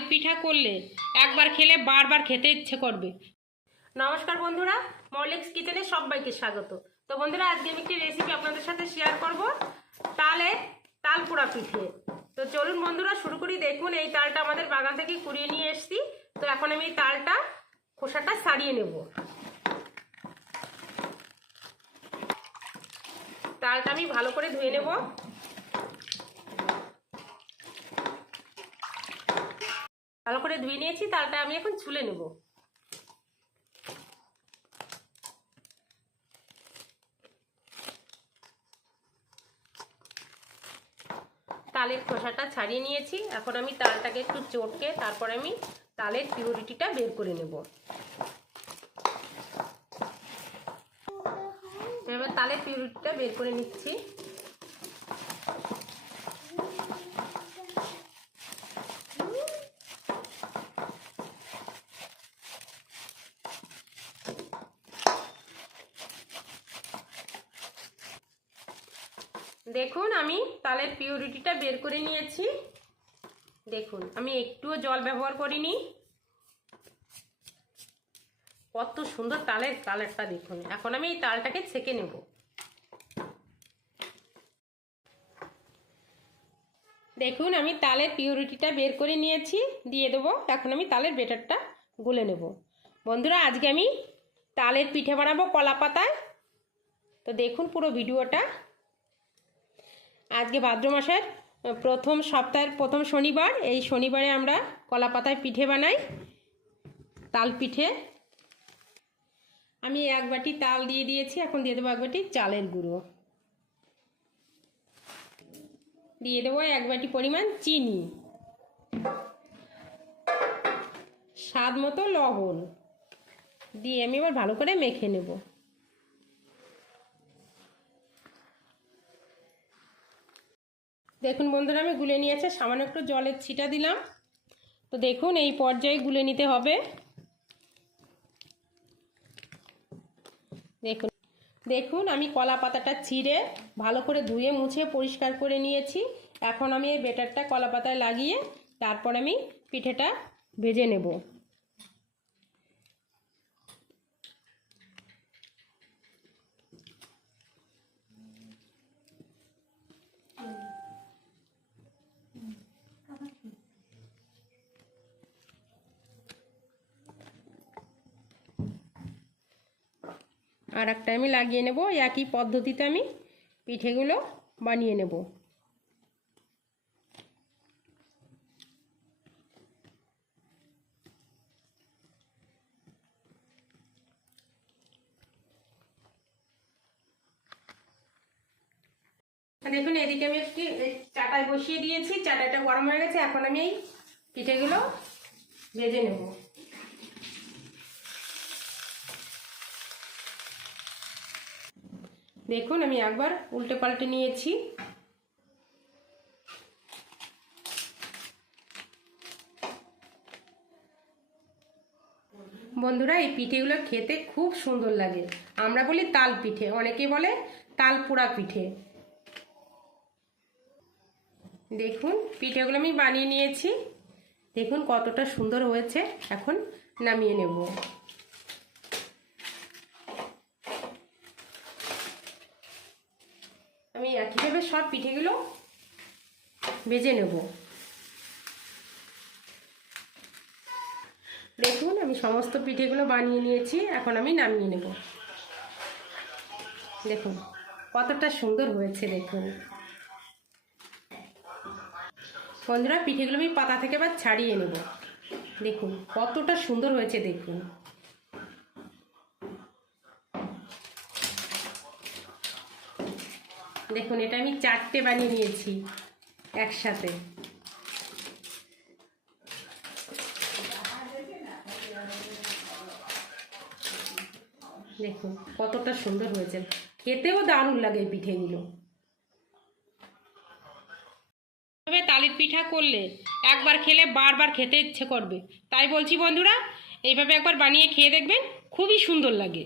তালের পিঠা করলে একবার খেলে বারবার খেতে ইচ্ছে করবে। নমস্কার বন্ধুরা মলিক্স কিচেনে সবাইকে স্বাগত। তো বন্ধুরা, আজকে আমি একটি রেসিপি আপনাদের সাথে শেয়ার করব, তালে তাল পোড়া পিঠে। তো চলুন বন্ধুরা, শুরু করি। দেখুন, এই তালটা আমাদের বাগান থেকে কুড়িয়ে নিয়ে এসেছি। তো এখন আমি এই তালটা খোসাটা সারিয়ে নেব। তালটা আমি ভালো করে ধুয়ে নেব ভালো করে ধুয়ে নিয়েছি, তালটা আমি এখন ছুলে নেব। তালের খোসাটা ছাড়িয়ে নিয়েছি, এখন আমি তালটাকে একটু চটকে তারপর আমি তালের পিউরিটিটা বের করে নেব। এবার তালের পিউরিটিটা বের করে নিচ্ছি। দেখুন, আমি তালের পিউরিটিটা বের করে নিয়েছি। দেখুন, আমি একটুও জল ব্যবহার করিনি। কত সুন্দর তালের কালারটা দেখুন। এখন আমি এই তালটাকে ছেঁকে নেব। দেখুন, আমি তালের পিউরিটিটা বের করে নিয়েছি, দিয়ে দেবো। এখন আমি তালের বেটারটা গুলে নেব। বন্ধুরা, আজকে আমি তালের পিঠে বানাবো কলা পাতায় তো দেখুন পুরো ভিডিওটা। আজকে ভাদ্র মাসের প্রথম সপ্তাহের প্রথম শনিবার। এই শনিবারে আমরা কলা পাতায় পিঠে বানাই, তাল পিঠে। আমি এক বাটি তাল দিয়ে দিয়েছি, এখন দিয়ে দেবো এক বাটি চালের গুঁড়ো। দিয়ে দেবো এক বাটি পরিমাণ চিনি। স্বাদ মতো লবণ। দিয়ে আমি এবার ভালো করে মেখে নেব। দেখুন বন্ধুরা, আমি গুলে নিয়েছে, সামান্য একটু জলের ছিটা দিলাম। তো দেখুন, এই পর্যায়ে গুলে নিতে হবে। দেখুন দেখুন, আমি কলা পাতাটা ছিঁড়ে ভালো করে ধুয়ে মুছে পরিষ্কার করে নিয়েছি। এখন আমি এই বেটারটা কলা পাতায় লাগিয়ে তারপর আমি পিঠেটা ভেজে নেব। আর একটা আমি লাগিয়ে নেব একই পদ্ধতিতে আমি পিঠেগুলো বানিয়ে নেব। দেখুন, এদিকে আমি একটি চাটায় বসিয়ে দিয়েছি, চাটাইটা গরম হয়ে গেছে, এখন আমি এই পিঠেগুলো ভেজে নেব। দেখুন, আমি একবার উল্টে পাল্টে নিয়েছি। বন্ধুরা, এই পিঠেগুলো খেতে খুব সুন্দর লাগে। আমরা বলি তাল পিঠে, অনেকে বলে তাল পোড়া পিঠে। দেখুন, পিঠেগুলো আমি বানিয়ে নিয়েছি। দেখুন কতটা সুন্দর হয়েছে। এখন নামিয়ে নেব আমি একইভাবে সব পিঠেগুলো ভেজে নেব। দেখুন, আমি সমস্ত পিঠেগুলো বানিয়ে নিয়েছি, এখন আমি নামিয়ে নেব। দেখুন, কতটা সুন্দর হয়েছে, দেখুন। বন্ধুরা, পিঠেগুলো আমি পাতা থেকে আবার ছাড়িয়ে নেব। দেখুন, কতটা সুন্দর হয়েছে, দেখুন। দেখুন, এটা আমি চারটে বানিয়ে নিয়েছি একসাথে। দেখুন, কতটা সুন্দর হয়েছে। খেতেও দারুণ লাগে পিঠেগুলো। তবে তালের পিঠা করলে একবার খেলে বারবার খেতে ইচ্ছে করবে। তাই বলছি বন্ধুরা, এইভাবে একবার বানিয়ে খেয়ে দেখবেন, খুবই সুন্দর লাগে।